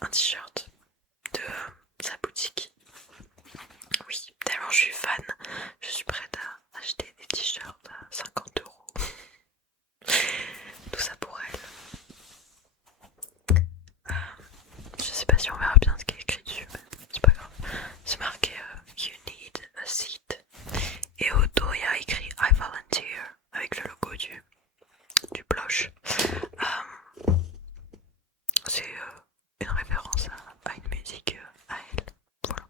un t-shirt de sa boutique. Oui, tellement je suis fan, je suis prête à acheter des t-shirts à 50 €. Tout ça pour elle. Je sais pas si on verra bien ce qui est écrit dessus, mais c'est pas grave. C'est marqué You need a seat. Et au dos, il y a écrit I volunteer avec le logo du blush. C'est une référence à une musique à elle. Voilà.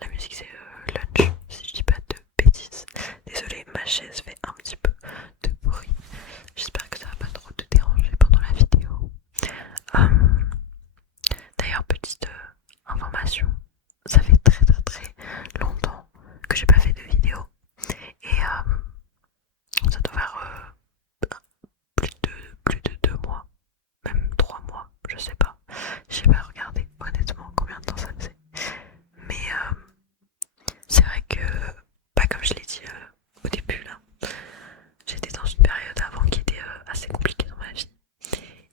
La musique c'est Lunch, si je dis pas de bêtises. Désolée, ma chaise fait un petit peu de bruit. J'espère que ça va pas trop te déranger pendant la vidéo. D'ailleurs, petite information, ça fait très très très longtemps que j'ai pas fait de vidéo. Et ça doit faire plus de 2 mois, même 3 mois, je sais pas. J'ai pas regardé honnêtement combien de temps ça faisait. Mais c'est vrai que, pas comme je l'ai dit au début là, j'étais dans une période avant qui était assez compliquée dans ma vie.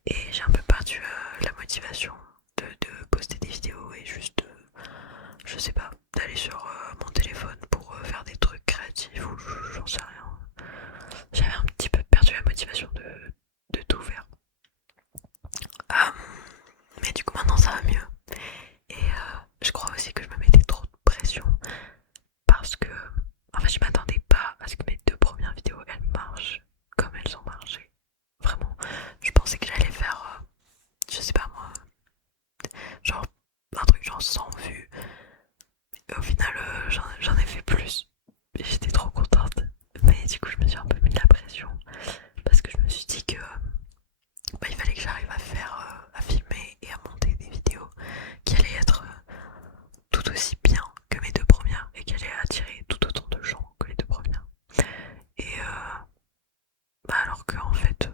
Et j'ai un peu perdu la motivation de poster des vidéos et juste, je sais pas, d'aller sur mon téléphone pour faire des trucs créatifs ou j'en sais rien. J'avais un petit peu perdu la motivation de tout faire. Mais du coup maintenant ça va mieux. Et je crois aussi que je me mettais trop de pression parce que en fait je m'attendais pas à ce que mes 2 premières vidéos elles marchent comme elles ont marché. Vraiment, je pensais que j'allais faire, je sais pas moi, genre un truc genre 100 vues. Et au final j'en ai fait plus. Et j'étais trop contente. Mais du coup je me suis un peu mis la pression parce que je me suis dit que il fallait que j'arrive à faire, à filmer et à monter des vidéos qui allaient être tout aussi bien que mes 2 premières et qui allaient attirer tout autant de gens que les 2 premières. Et alors qu'en fait,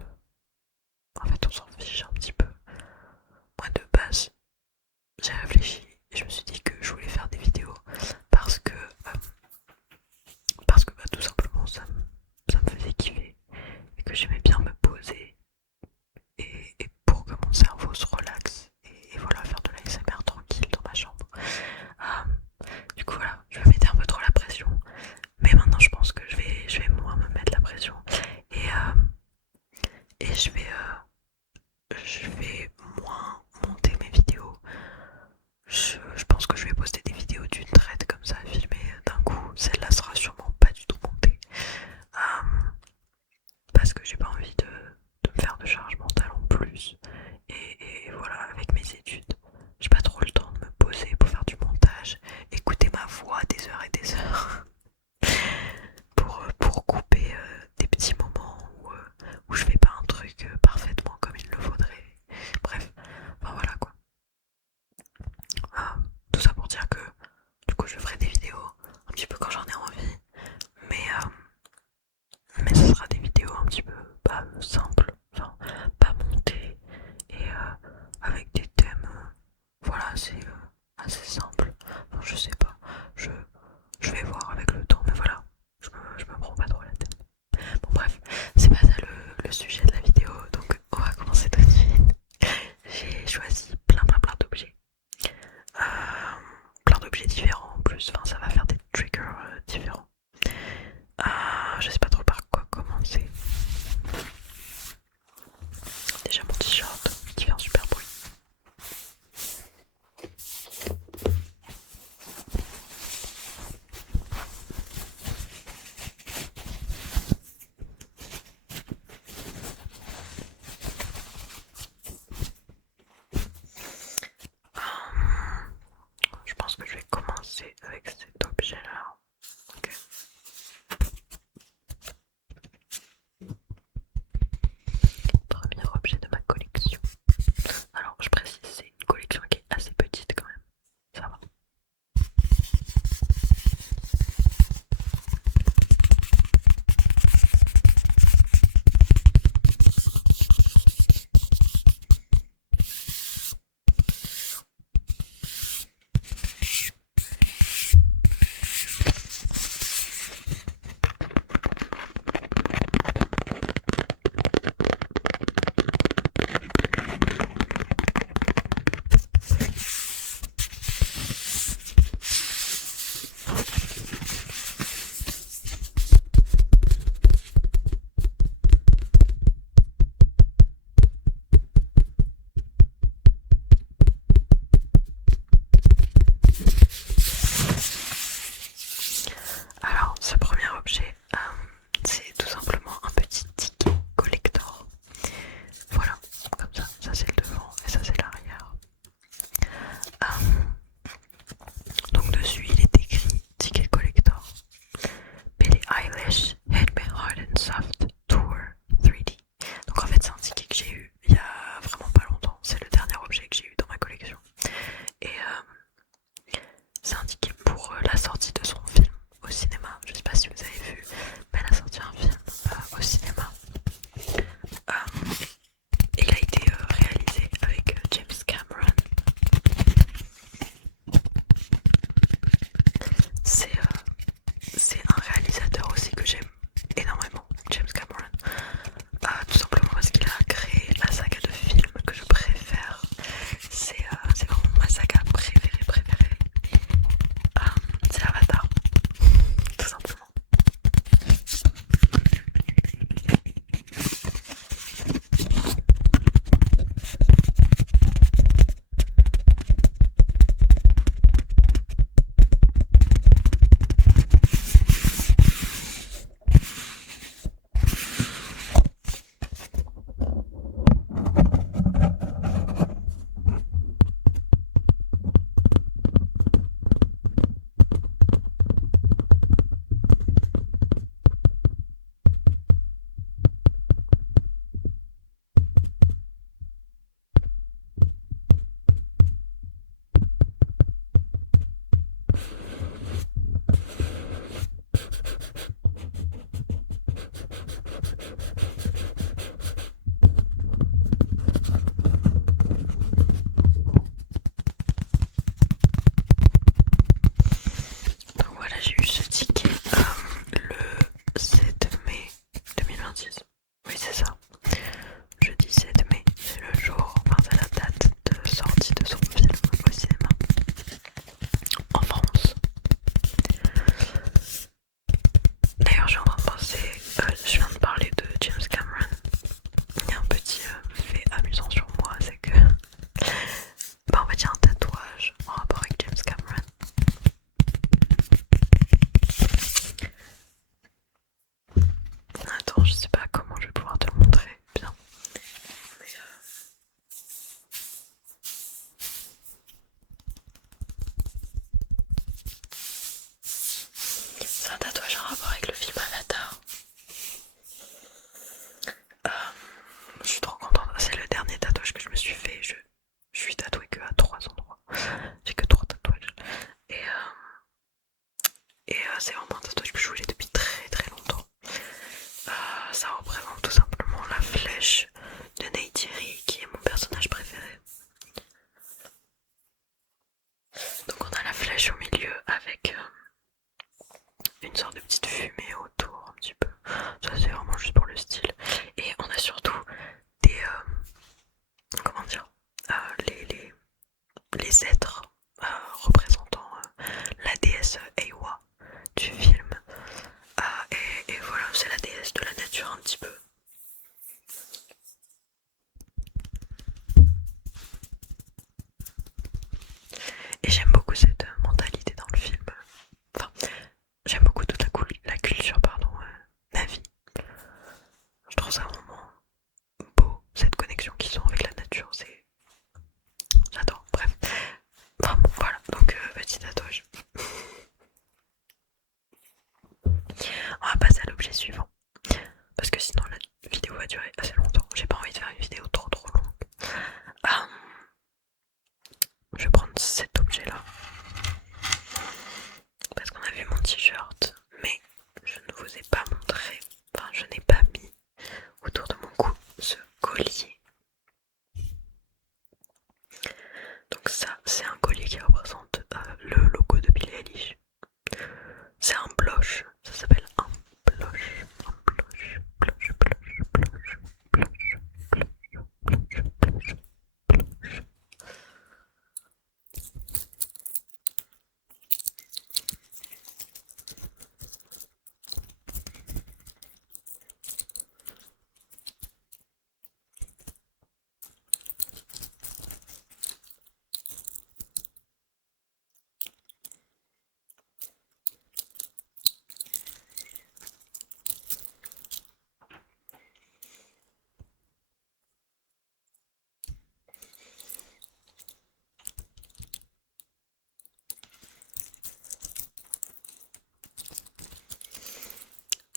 on s'en fiche un petit peu. Moi de base, j'ai réfléchi et je me suis dit que je voulais faire des vidéos parce que tout simplement ça me faisait kiffer et que j'aimais bien me poser et pour que mon cerveau se relaxe et voilà, faire de la l'ASMR tranquille dans ma chambre. Du coup voilà, je me mettais un peu trop la pression, mais maintenant je pense que je vais moins me mettre la pression et, je vais moins monter mes vidéos. Je pense que je vais poster des vidéos d'une traite comme ça, filmées d'un coup. Celle-là sera sûrement pas du tout montée. Parce que j'ai pas envie de me faire de charge mentale en plus. Et voilà, avec mes études, j'ai pas trop le temps de me poser pour faire du montage, écouter ma voix des heures et des heures pour couper des petits moments où je fais pas un truc parfaitement comme il le faudrait. Bref, enfin voilà quoi. Tout ça pour dire que du coup je ferai des vidéos un petit peu quand j'en ai envie, mais ce sera des vidéos un petit peu pas simples, enfin pas montées et avec des thèmes, voilà, assez simples. Enfin, je sais pas, je vais voir avec le temps, mais voilà, je me prends pas trop la tête. Bon bref, c'est pas ça le sujet de la vidéo, donc on va commencer tout de suite. J'ai choisi plein d'objets. Plein d'objets différents en plus, enfin ça va faire des triggers différents. Je sais pas trop par quoi commencer. Déjà mon t-shirt qui fait un super bruit. Je pense que je vais commencer avec cet objet là. Ok. Premier objet de ma collection. Alors je précise, c'est une collection qui est assez petite quand même. Ça va. flèche au milieu avec une sorte de petite fumée autour un petit peu. Ça c'est vraiment juste pour le style. Et on a surtout des comment dire les êtres représentant la déesse Eiwa du film. Et voilà, c'est la déesse de la nature un petit peu. Et j'aime beaucoup cette mentalité dans le film. Enfin, j'aime beaucoup toute la culture, pardon, Na'vi. Je trouve ça vraiment beau, cette connexion qu'ils ont avec la nature. J'adore, bref. Enfin bon, voilà, donc petit tatouage. On va passer à l'objet suivant. Parce que sinon la vidéo va durer assez longtemps. J'ai pas envie de faire une vidéo trop longue. Je vais prendre cet objet là. Parce qu'on a vu mon t-shirt. Mais je ne vous ai pas montré. Enfin, je n'ai pas mis autour de mon cou ce collier. Donc ça, c'est un collier qui représente le logo de Billie Eilish. C'est un blush, ça s'appelle un blush. Un blush, blush, blush, blush, blush, blush, blush, blush, blush.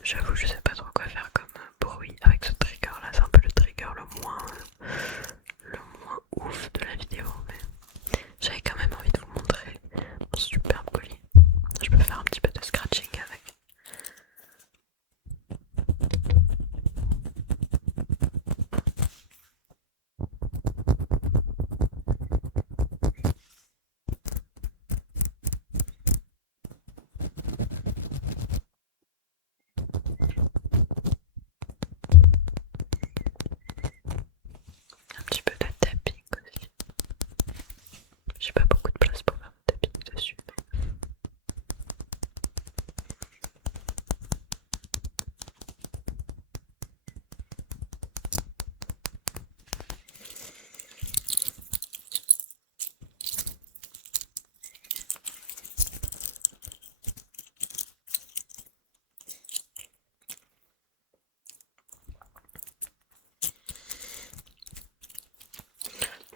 J'avoue, je sais pas trop quoi faire comme bruit avec ce trigger là. C'est un peu le trigger le moins ouf de la vidéo, mais j'avais quand même envie de vous montrer mon superbe collier. Je peux faire un petit peu de scratching avec. Un petit peu de tapping aussi. J'ai pas beaucoup de place pour faire de tapping dessus.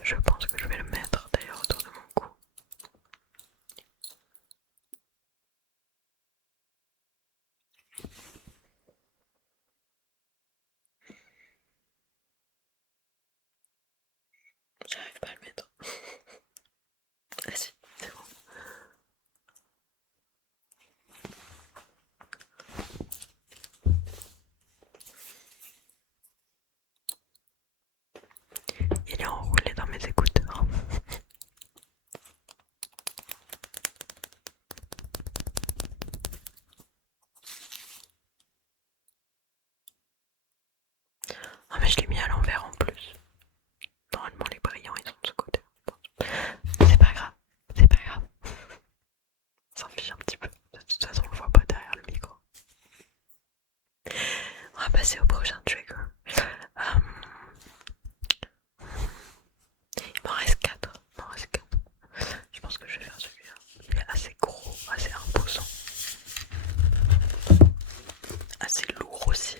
Je pense que je vais le mettre d'ailleurs autour de mon cou. J'arrive pas à le mettre. Ah si, c'est bon. Il est enroulé dans mes écouteurs. Ah mais je l'ai mis à l'envers en plus. Normalement les brillants ils sont de ce côté. C'est pas grave, c'est pas grave. On s'en fiche un petit peu. De toute façon on le voit pas derrière le micro. On va passer au prochain trigger. Il m'en reste 4. Je pense que je vais faire celui-là. Il est assez gros, assez imposant. Assez lourd aussi.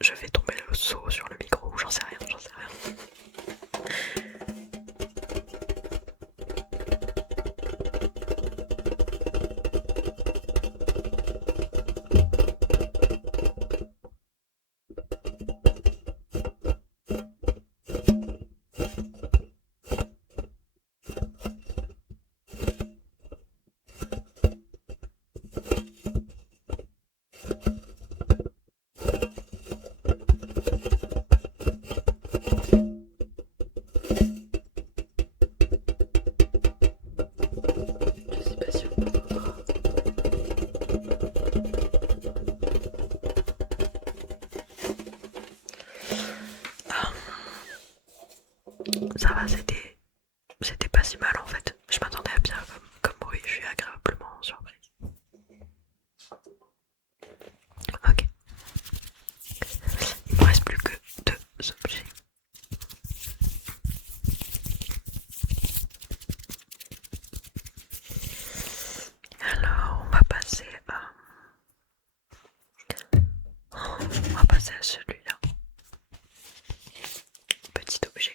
je fais tomber le seau sur le micro ou j'en sais rien, j'en sais rien. Je sais pas si on entendra. Ça va, c'était pas si mal en fait. Je m'attendais à pire comme bruit, je suis agréablement surprise. Ok, il me reste plus que 2 objets. Alors, on va passer à celui-là. Petit objet.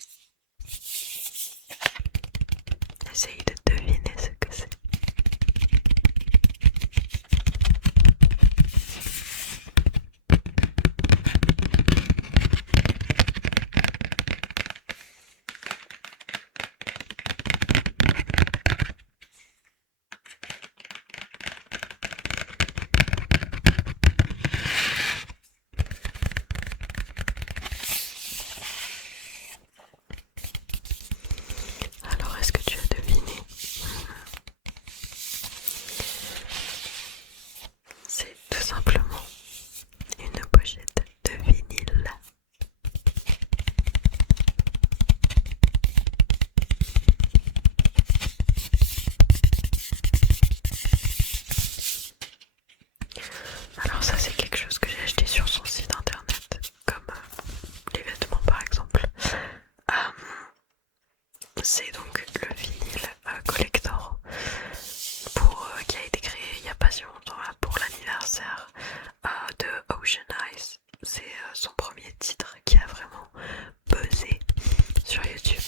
Essayez de deviner ce que c'est. Alors, est-ce que tu as deviné? C'est tout simplement une pochette de vinyle. Alors ça c'est quelque chose que j'ai acheté sur son site internet, comme les vêtements par exemple. C'est donc le vinyle collector qui a été créé il n'y a pas si longtemps là, pour l'anniversaire de Ocean Eyes. C'est son premier titre qui a vraiment buzzé sur YouTube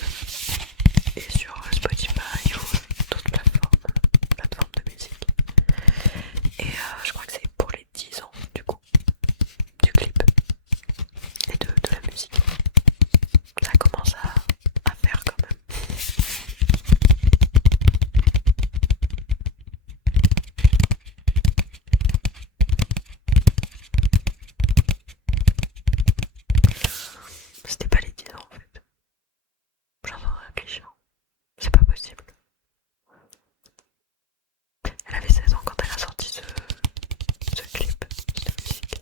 et sur Spotify ou d'autres plateformes de musique. Et je crois que c'est pour les 10 ans du coup du clip et de la musique. Ça commence à faire quand même. C'était pas les 10 ans en fait. J'en ai réfléchir. C'est pas possible. Elle avait 16 ans quand elle a sorti ce clip, cette musique.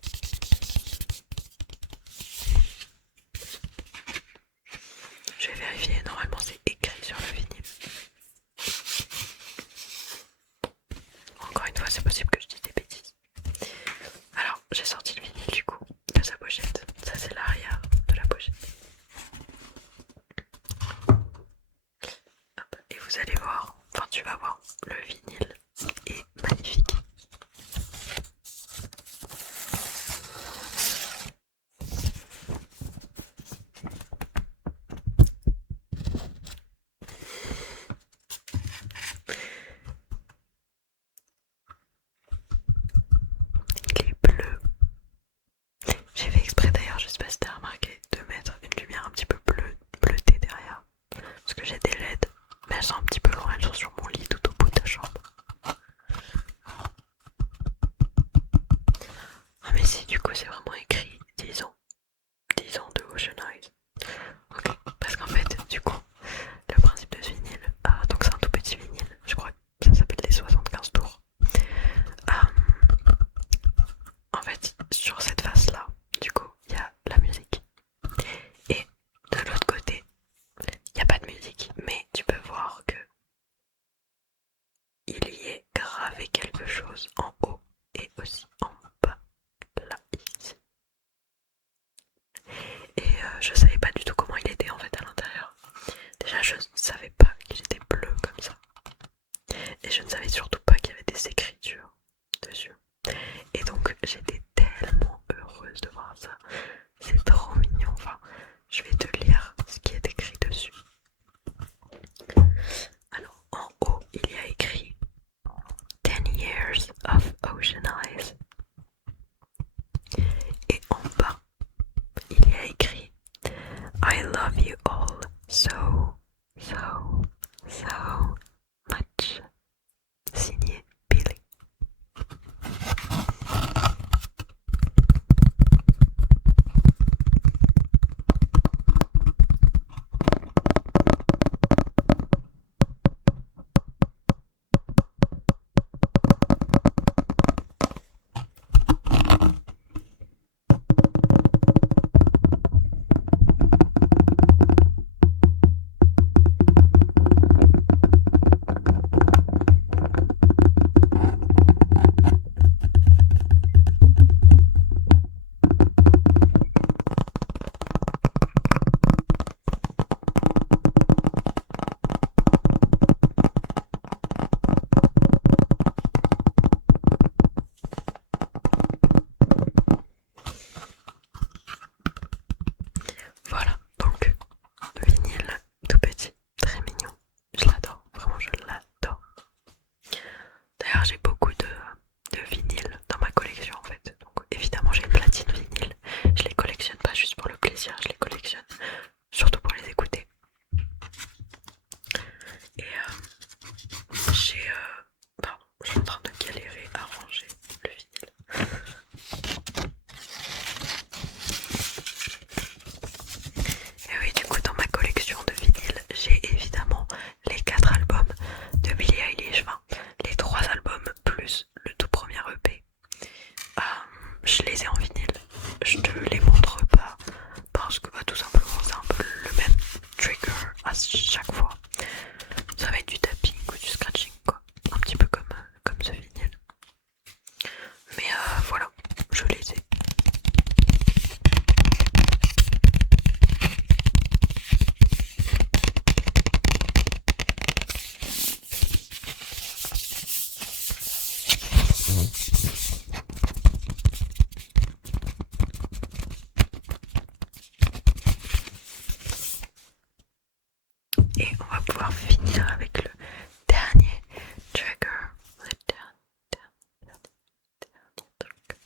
Je vais vérifier, normalement c'est écrit sur le vinyle. Encore une fois, c'est possible que je dise des bêtises. Alors, j'ai sorti le vinyle du coup de sa pochette. Ça c'est l'arrière de la pochette. Hop. Et vous allez voir, enfin tu vas voir, le vinyle est magnifique. Il est bleu. J'ai fait exprès d'ailleurs, je sais pas si t'as remarqué, de mettre une lumière un petit peu bleutée derrière. Parce que j'ai des LED, mais elles sont un petit peu loin, elles sont sur mon lit tout au bout de la chambre. Ah mais si, du coup c'est vraiment écrit 10 ans. 10 ans de Ocean Eyes. Ok, parce qu'en fait, du coup, le principe de ce vinyle, donc c'est un tout petit vinyle, je crois que ça s'appelle les 75 tours. En fait, sur cette face-là, du coup, il y a la musique. Et de l'autre côté, il n'y a pas de musique, mais tu peux voir que il y est gravé quelque chose en haut et aussi en bas, là, ici. Et je savais pas du tout comment il était en fait à l'intérieur. Déjà, je ne savais pas qu'il était bleu comme ça. Et je ne savais surtout pas qu'il y avait des écritures dessus. Et donc, j'étais tellement heureuse de voir ça. C'est trop mignon. Enfin, je vais te lire ce qui est écrit dessus. Alors, en haut, il y a écrit 10 years of ocean eyes. Et en bas, il y a écrit I love you all so, so, so much. Signé Billy. Voilà, donc le vinyle tout petit, très mignon. Je l'adore, vraiment je l'adore. D'ailleurs j'ai beaucoup de vinyles dans ma collection en fait. Donc évidemment j'ai une platine vinyle. Je les collectionne pas juste pour le plaisir, je les collectionne surtout pour les écouter. Et pardon, je suis en train de galérer à ranger le vinyle. Et oui, du coup, dans ma collection de vinyles, j'ai évidemment les 4 albums de Billie Eilish, enfin, les 3 albums plus le tout premier EP. Je les ai en vinyle, je te les montre pas parce que tout simplement c'est un peu le même trigger à chaque fois. Ça va être du tapping ou du scratching quoi, un petit peu comme ce vinyle. Mais voilà, je les ai. Et on va pouvoir finir avec le dernier trigger. Le dernier truc.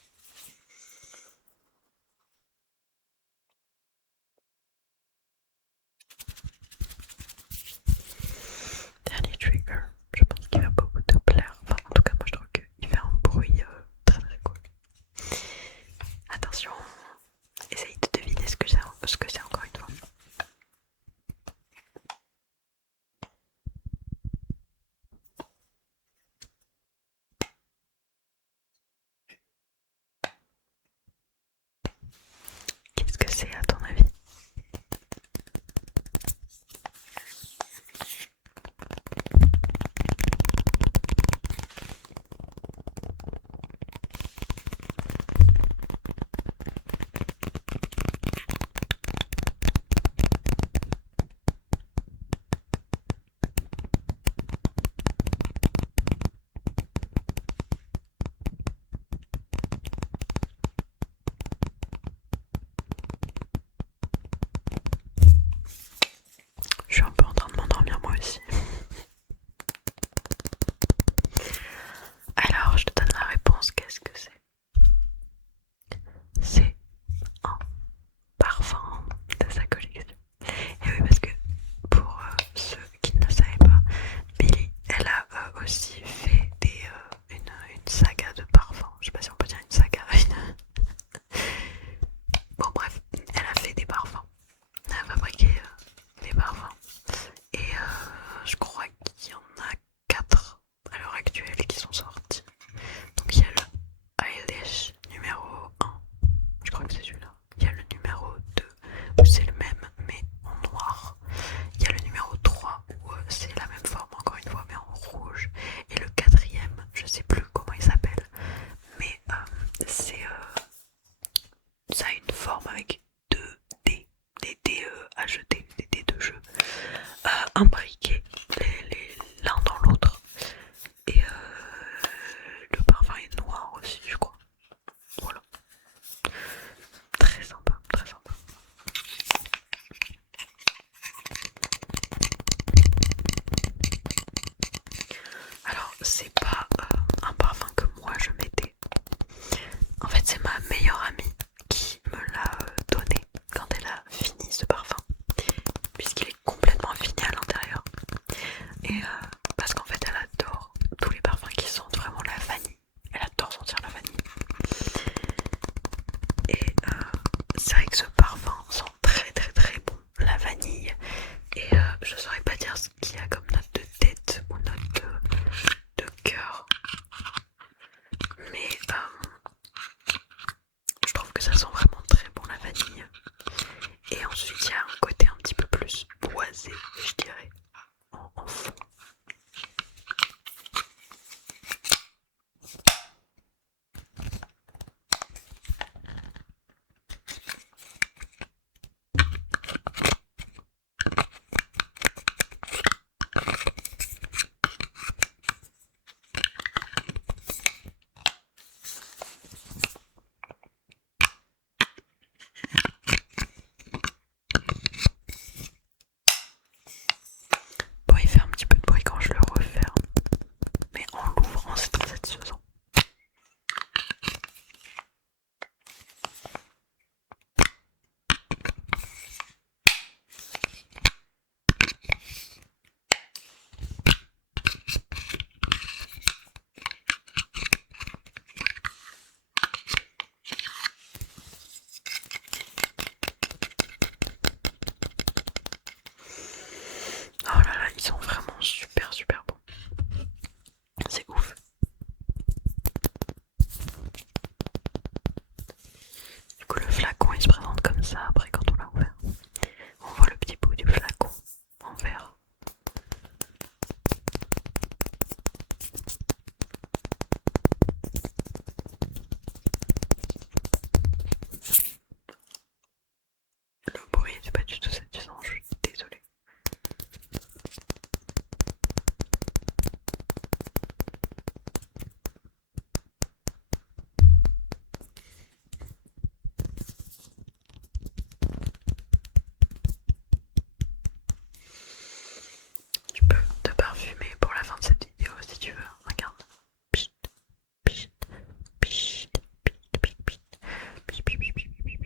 Dernier trigger. Je pense qu'il va beaucoup te plaire. Enfin, en tout cas, moi je trouve qu'il fait un bruit très très cool. Attention, essaye de deviner ce que c'est encore une fois. Qu'est-ce que c'est à ton avis? Je suis un peu en train de m'endormir moi aussi. Alors, je te donne la réponse. Qu'est-ce que c'est? C'est un parfum de sa collection. Et oui, parce que pour ceux qui ne le savaient pas, Billie, elle a aussi fait une saga de parfums. Je sais pas si on peut dire une saga. Bon, bref, elle a fait des parfums. Elle a fabriqué des parfums. Et je crois qu'il y en a 4 à l'heure actuelle qui sont sortis. Donc il y a le Eilish numéro 1, je crois que c'est celui-là. Il y a le numéro 2 où c'est le même mais en noir. Il y a le numéro 3 où c'est la même forme encore une fois mais en rouge. Et le quatrième, je sais plus comment il s'appelle, mais ça a une forme avec deux dés, des dés à jeter, des dés de jeu, imbriqués l'un dans l'autre. Et le parfum est noir aussi, je crois. Voilà. Très sympa, très Et ensuite il y a un côté un petit peu plus boisé, je dirais, en fond. Bon, il fait un petit peu de bruit quand je le referme, mais en l'ouvrant c'est très satisfaisant. Oh là là, ils sont vraiment super super bons. C'est ouf. Du coup, le flacon il se présente comme ça après quand on l'a ouvert. On voit le petit bout du flacon en verre. Le bruit c'est pas du tout satisfaisant, je suis désolée. Tu peux te parfumer pour la fin de cette vidéo si tu veux. Regarde. Pchit, pchit, pchit, pchit, pchit, pchit, pchit, pchit, pchit, pchit, pchit, pchit.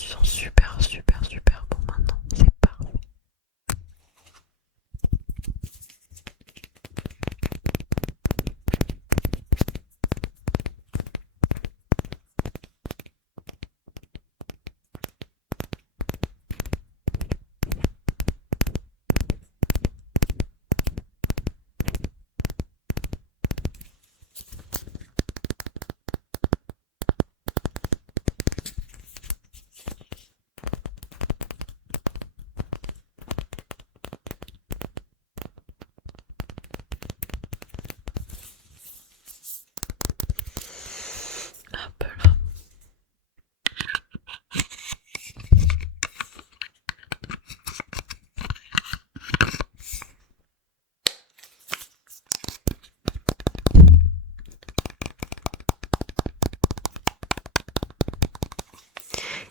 Ils sont super super super bons maintenant, c'est parfait. Hop là.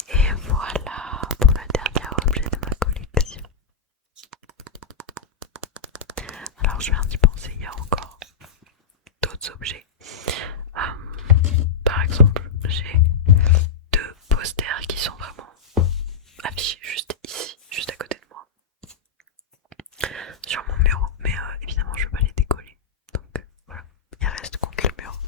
Et voilà pour le dernier objet de ma collection. Alors je viens d'y penser, il y a encore d'autres objets. Par exemple, j'ai deux posters qui sont vraiment affichés juste ici, juste à côté de moi, sur mon mur, mais évidemment je ne vais pas les décoller. Donc voilà, ils restent contre le mur.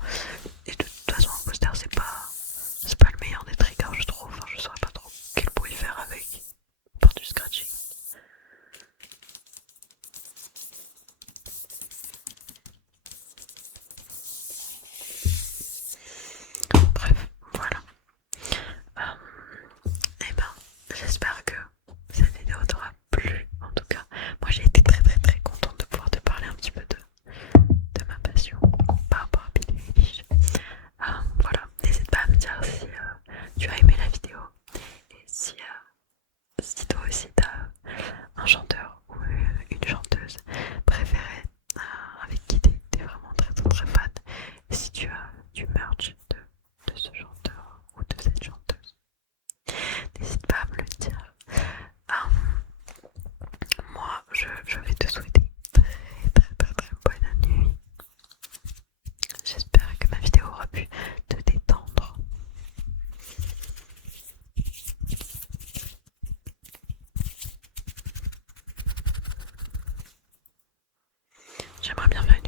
Et de toute façon un poster c'est pas le meilleur des triggers je trouve, enfin je saurais pas trop quel bruit faire avec, par du scratching. Bref, voilà. Et ben, j'espère que cette vidéo t'aura plu. En tout cas, moi j'ai été très très très J'aimerais bien faire